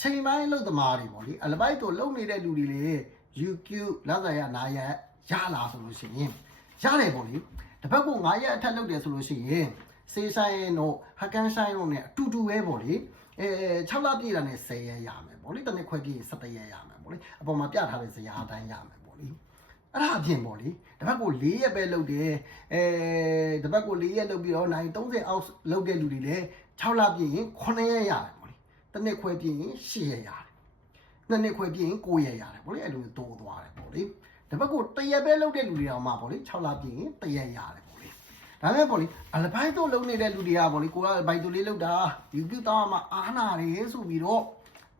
ချိန်ပိုင်းအလုပ်သမားတွေပေါ့လေအလပိုက်တို့လုံနေတဲ့လူတွေလေ UQ လက်ဆိုင်ရနာရရလာဆိုလို့ရှိရင်ရတယ်ပေါ့လေတစ်ပတ်ကို9ရက်အထက်လုပ်တယ်ဆိုလို့ရှိရင်စေးဆိုင်တို့ဟကန်ဆိုင်တို့ ਨੇ အတူတူပဲပေါ့လေအဲ6လပြည့်တာနဲ့10ရက်ရမယ်ပေါ့လေတစ်နှစ်ခွဲပြည့်17ရက်ရမယ်ပေါ့လေအပေါ်မှာပြထားတဲ့ဇရာအတိုင်းရမယ်ပေါ့လေအဲ့ဒါအပြင်ပေါ့လေတစ်ပတ်ကို၄ရက်ပဲလုပ်တယ်အဲတစ်ပတ်ကို၄ရက်လုပ်ပြီးတော့နိုင်30အောက်လုပ်တဲ့လူတွေလည်း6လပြည့်ရင်9ရက်ရတယ်ပေါ့လေ တစ်နှစ်ခွဲပြည့်ရင်10ရက်ရတယ်နှစ်နှစ်ခွဲပြည့်ရင်9ရက်ရတယ်ပေါ့လေအဲ့လိုတိုးသွားတယ်ပေါ့လေတစ်ပတ်ကို1ရက်ပဲလုပ်တဲ့လူတွေတောင်မှပေါ့လေ6လပြည့်ရင်1ရက်ရတယ်ပေါ့လေဒါပေမဲ့ပေါ့လေအလပိုင်းတို့လုပ်နေတဲ့လူတွေကပေါ့လေကိုကဘိုက်တူလေးလုပ်တာယူကျတောင်းမှအားနာတယ်ဆိုပြီးတော့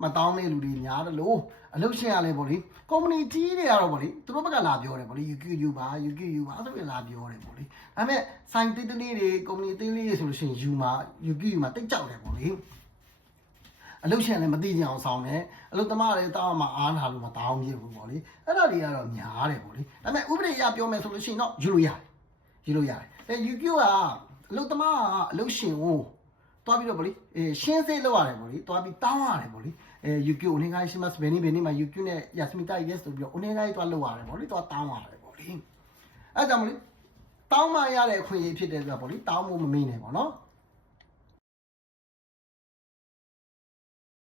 မတောင်းတဲ့လူတွေများတယ်လို့အလုပ်ရှင်ရလဲပေါ့လေကုမ္ပဏီကြီးတွေကတော့ပေါ့လေသူတို့ဘက်ကလာပြောတယ်ပေါ့လေ UQU ပါ UQU ပါဆိုပြီးလာပြောတယ်ပေါ့လေဒါပေမဲ့ဆိုင်တိတ်တိလေးတွေကုမ္ပဏီသေးလေးတွေဆိုလို့ရှိရင် U မှာ UQU မှာတိတ်ကြောက်တယ်ပေါ့လေ အလုတ်ရှင်လည်းမသိကြအောင်ဆောင်တယ်အလုတ်သမားလည်းတားမှအားနာလို့မတောင်းပြဘူးပေါ့လေအဲ့ဒါတွေကတော့ညားတယ်ပေါ့လေဒါပေမဲ့ဥပဒေအရပြောမယ်ဆိုလို့ရှိရင်တော့ယူလို့ရတယ်ယူလို့ရတယ်အဲယူကျူကအလုတ်သမားကအလုတ်ရှင်ကိုသွားပြီးတော့ဗောလေအဲရှင်းစေးလောက်ရတယ်ဗောလေသွားပြီးတောင်းရတယ်ဗောလေအဲ UQ ဦးနေကိုင်းရှိမတ်ဘယ်နေဘယ်နေမှာ UQ နဲ့ Yasmita yes ဆိုပြီးတော့ဦးနေကိုင်းသွားလောက်ရတယ်ဗောလေသွားတောင်းရတယ်ဗောလေအဲကြောင့်ဗောလေတောင်းမှရတဲ့အခွင့်အရေးဖြစ်တယ်ဆိုတာဗောလေတောင်းဖို့မမိနိုင်ဗောနော်